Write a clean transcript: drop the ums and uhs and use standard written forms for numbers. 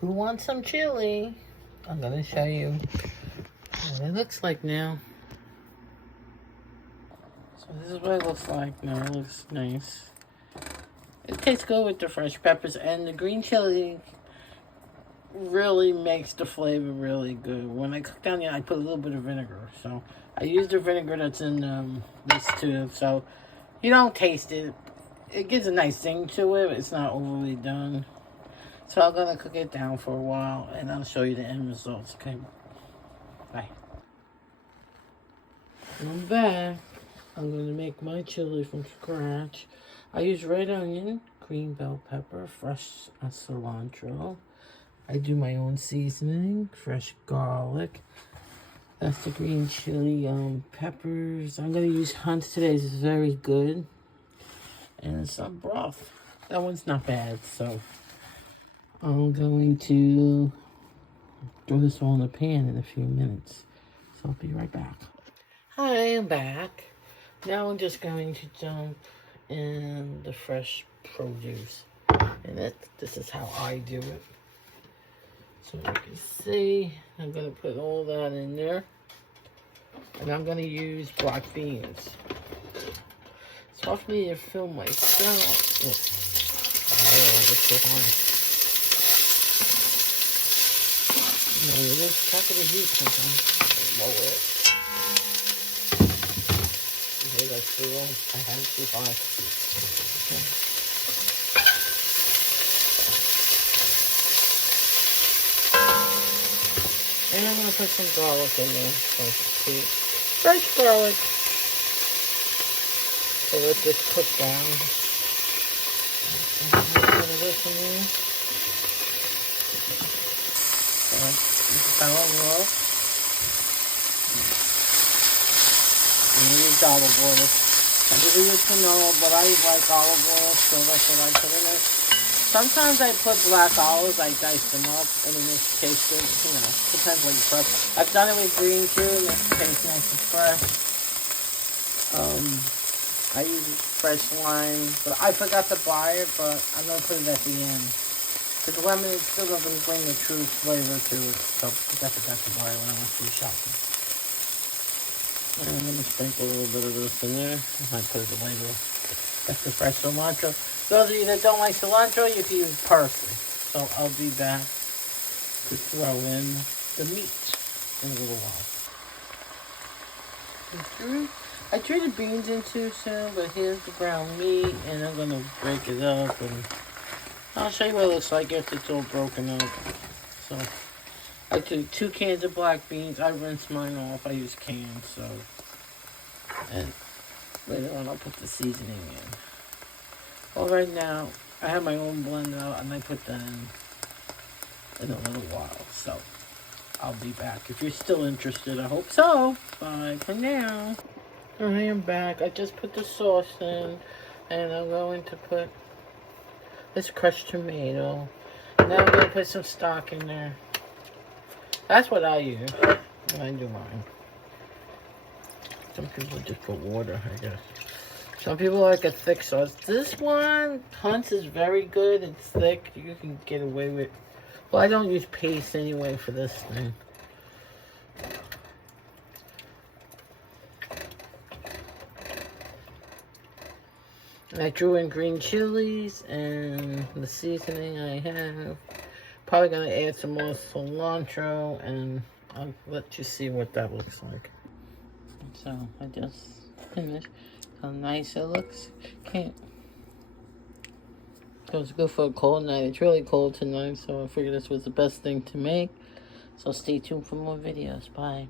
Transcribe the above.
Who wants some chili? I'm gonna show you what it looks like now. So this is what it looks like now. It looks nice. It tastes good with the fresh peppers, and the green chili really makes the flavor really good. When I cook down, I put a little bit of vinegar. So I use the vinegar that's in this tube. So you don't taste it. It gives a nice zing to it. It's not overly done. So I'm gonna cook it down for a while, and I'll show you the end results. Okay, bye. I'm back. I'm gonna make my chili from scratch. I use red onion, green bell pepper, fresh cilantro. I do my own seasoning, fresh garlic. That's the green chili peppers. I'm gonna use Hunt's today. It's very good. And some broth. That one's not bad. So I'm going to throw this all in the pan in a few minutes. So I'll be right back. Hi, I'm back. Now I'm just going to dump in the fresh produce. And this is how I do it. So you can see, I'm going to put all that in there. And I'm going to use black beans. It's hard for me to film myself. Oh, that's so hard. No, it is top of the heat sometimes. Lower it. Okay, that's too low. I had it too high. Okay. And I'm going to put some garlic in there. Fresh garlic. So let this cook down. And a little bit of this in there. Olive oil. And use olive oil. I do use canola, but I like olive oil, so that's what I put in it. Sometimes I put black olives, I dice them up, and it makes it taste good. You know, depends what you put. I've done it with green too, it makes it taste nice and fresh. I use fresh lime, but I forgot to buy it, but I'm going to put it at the end. Because lemon still doesn't bring the true flavor to it, so I forgot to buy it when I went to shopping. And I'm going to sprinkle a little bit of this in there. I might put it later. That's the fresh cilantro. Those of you that don't like cilantro, you can use parsley. So I'll be back to throw in the meat in a little while. I threw the beans in too soon, but here's the ground meat, and I'm going to break it up, and I'll show you what it looks like after it's all broken up. So I took 2 cans of black beans. I rinsed mine off. I use cans, so. And later on, I'll put the seasoning in. Well, right now, I have my own blend out, and I put that in a little while. So I'll be back. If you're still interested, I hope so. Bye for now. I am back. I just put the sauce in, and I'm going to put this crushed tomato. Now I'm going to put some stock in there. That's what I use when I do mine. Some people just put water, I guess. Some people like a thick sauce. This one, Hunt's, is very good. It's thick. You can get away with. Well, I don't use paste anyway for this thing. And I threw in green chilies and the seasoning I have. Probably going to add some more cilantro, and I'll let you see what that looks like. So I just finished. How nice it looks. Can't. It was good for a cold night. It's really cold tonight, so I figured this was the best thing to make. So stay tuned for more videos. Bye.